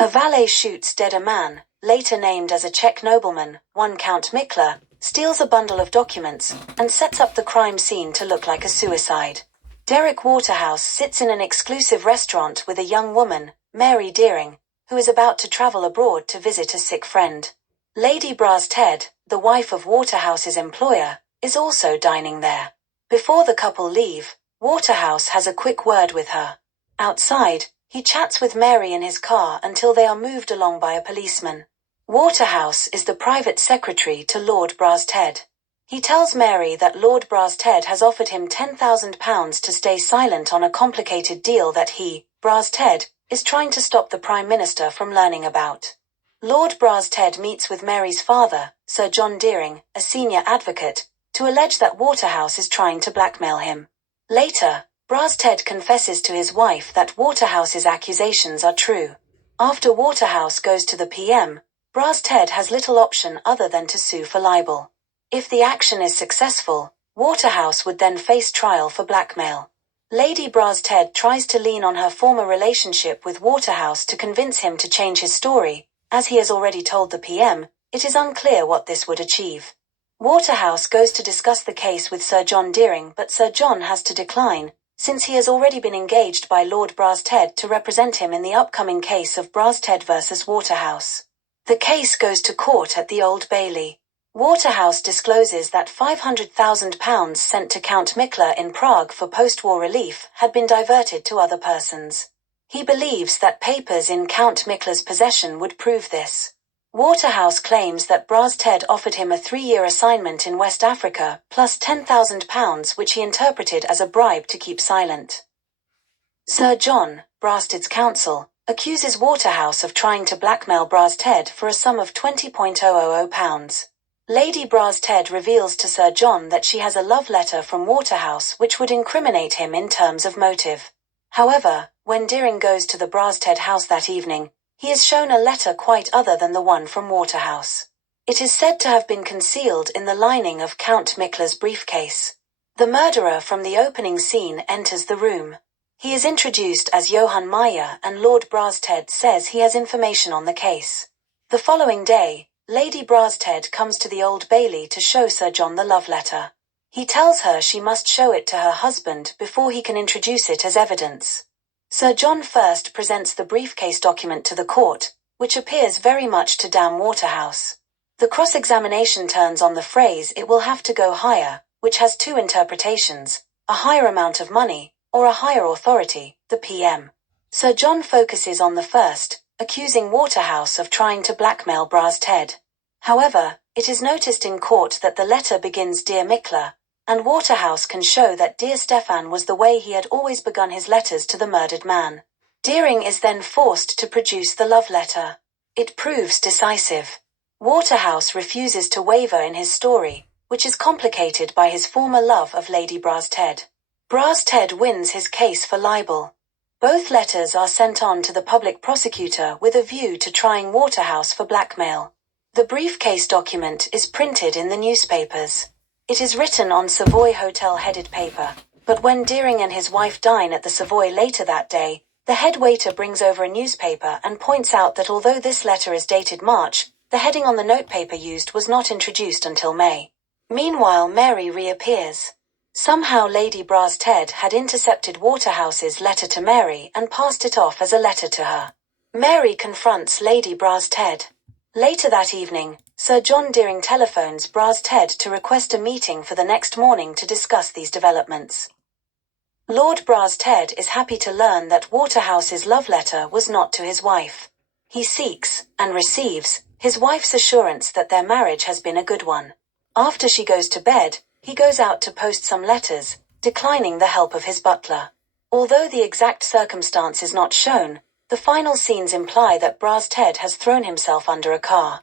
A valet shoots dead a man, later named as a Czech nobleman. One Count Mikla steals a bundle of documents and sets up the crime scene to look like a suicide. Derek Waterhouse sits in an exclusive restaurant with a young woman, Mary Deering, who is about to travel abroad to visit a sick friend. Lady Brasted, the wife of Waterhouse's employer, is also dining there. Before the couple leave, Waterhouse has a quick word with her. Outside, he chats with Mary in his car until they are moved along by a policeman. Waterhouse is the private secretary to Lord Brasted. He tells Mary that Lord Brasted has offered him £10,000 to stay silent on a complicated deal that he, Brasted, is trying to stop the Prime Minister from learning about. Lord Brasted meets with Mary's father, Sir John Deering, a senior advocate, to allege that Waterhouse is trying to blackmail him. Later, Brasted confesses to his wife that Waterhouse's accusations are true. After Waterhouse goes to the PM, Brasted has little option other than to sue for libel. If the action is successful, Waterhouse would then face trial for blackmail. Lady Brasted tries to lean on her former relationship with Waterhouse to convince him to change his story. As he has already told the PM, it is unclear what this would achieve. Waterhouse goes to discuss the case with Sir John Deering, but Sir John has to decline, since he has already been engaged by Lord Brasted to represent him in the upcoming case of Brasted vs. Waterhouse. The case goes to court at the Old Bailey. Waterhouse discloses that £500,000 sent to Count Mikla in Prague for post-war relief had been diverted to other persons. He believes that papers in Count Mikla's possession would prove this. Waterhouse claims that Brasted offered him a 3-year assignment in West Africa, plus £10,000 which he interpreted as a bribe to keep silent. Sir John, Brasted's counsel, accuses Waterhouse of trying to blackmail Brasted for a sum of £20,000. Lady Brasted reveals to Sir John that she has a love letter from Waterhouse which would incriminate him in terms of motive. However, when Deering goes to the Brasted house that evening, he is shown a letter quite other than the one from Waterhouse. It is said to have been concealed in the lining of Count Mikla's briefcase. The murderer from the opening scene enters the room. He is introduced as Johann Meyer and Lord Brasted says he has information on the case. The following day, Lady Brasted comes to the Old Bailey to show Sir John the love letter. He tells her she must show it to her husband before he can introduce it as evidence. Sir John first presents the briefcase document to the court, which appears very much to damn Waterhouse. The cross-examination turns on the phrase "it will have to go higher," which has two interpretations: a higher amount of money, or a higher authority, the PM. Sir John focuses on the first, accusing Waterhouse of trying to blackmail Brasted. However, it is noticed in court that the letter begins "Dear Mikla," and Waterhouse can show that "Dear Stefan" was the way he had always begun his letters to the murdered man. Deering is then forced to produce the love letter. It proves decisive. Waterhouse refuses to waver in his story, which is complicated by his former love of Lady Brasted. Brasted wins his case for libel. Both letters are sent on to the public prosecutor with a view to trying Waterhouse for blackmail. The briefcase document is printed in the newspapers. It is written on Savoy Hotel-headed paper, but when Deering and his wife dine at the Savoy later that day, the head waiter brings over a newspaper and points out that although this letter is dated March, the heading on the notepaper used was not introduced until May. Meanwhile, Mary reappears. Somehow Lady Brasted had intercepted Waterhouse's letter to Mary and passed it off as a letter to her. Mary confronts Lady Brasted. Later that evening, Sir John Deering telephones Brasted to request a meeting for the next morning to discuss these developments. Lord Brasted is happy to learn that Waterhouse's love letter was not to his wife. He seeks, and receives, his wife's assurance that their marriage has been a good one. After she goes to bed, he goes out to post some letters, declining the help of his butler. Although the exact circumstance is not shown, the final scenes imply that Brasted has thrown himself under a car.